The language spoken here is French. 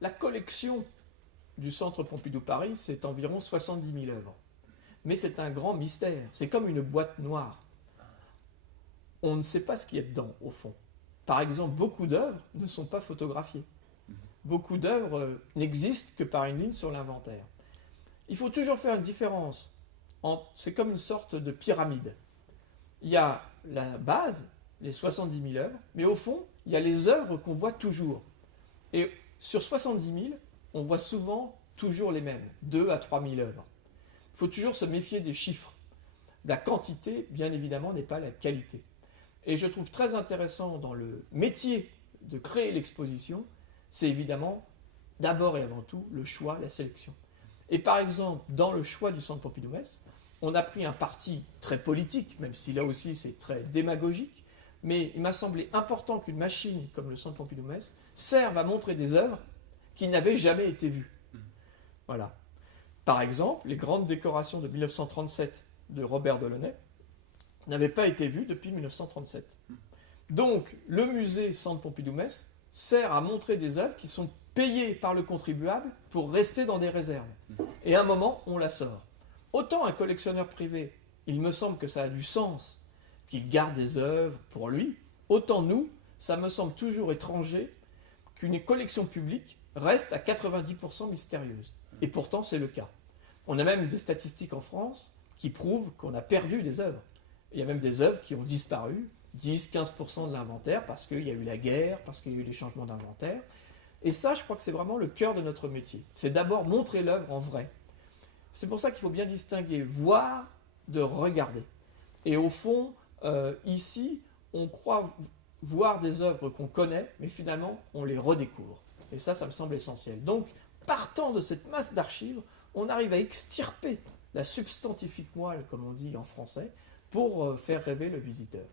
La collection du Centre Pompidou-Paris, c'est environ 70 000 œuvres. Mais c'est un grand mystère. C'est comme une boîte noire. On ne sait pas ce qu'il y a dedans, au fond. Par exemple, beaucoup d'œuvres ne sont pas photographiées. Beaucoup d'œuvres n'existent que par une ligne sur l'inventaire. Il faut toujours faire une différence. C'est comme une sorte de pyramide. Il y a la base, les 70 000 œuvres, mais au fond, il y a les œuvres qu'on voit toujours. Et sur 70 000, on voit souvent toujours les mêmes, 2 à 3 000 œuvres. Il faut toujours se méfier des chiffres. La quantité, bien évidemment, n'est pas la qualité. Et je trouve très intéressant dans le métier de créer l'exposition, c'est évidemment, d'abord et avant tout, le choix, la sélection. Et par exemple, dans le choix du Centre Pompidou-Metz, on a pris un parti très politique, même si là aussi c'est très démagogique, mais il m'a semblé important qu'une machine comme le Centre Pompidou-Metz serve à montrer des œuvres qui n'avaient jamais été vues. Voilà. Par exemple, les grandes décorations de 1937 de Robert Delaunay n'avaient pas été vues depuis 1937. Donc, le musée Centre Pompidou-Metz sert à montrer des œuvres qui sont payées par le contribuable pour rester dans des réserves. Et à un moment, on la sort. Autant un collectionneur privé, il me semble que ça a du sens qu'il garde des œuvres pour lui, autant nous, ça me semble toujours étranger qu'une collection publique reste à 90% mystérieuse. Et pourtant, c'est le cas. On a même des statistiques en France qui prouvent qu'on a perdu des œuvres. Il y a même des œuvres qui ont disparu, 10-15% de l'inventaire, parce qu'il y a eu la guerre, parce qu'il y a eu des changements d'inventaire. Et ça, je crois que c'est vraiment le cœur de notre métier. C'est d'abord montrer l'œuvre en vrai. C'est pour ça qu'il faut bien distinguer voir de regarder. Et au fond, ici, on croit voir des œuvres qu'on connaît, mais finalement, on les redécouvre. Et ça me semble essentiel. Donc, partant de cette masse d'archives, on arrive à extirper la substantifique moelle, comme on dit en français, pour faire rêver le visiteur.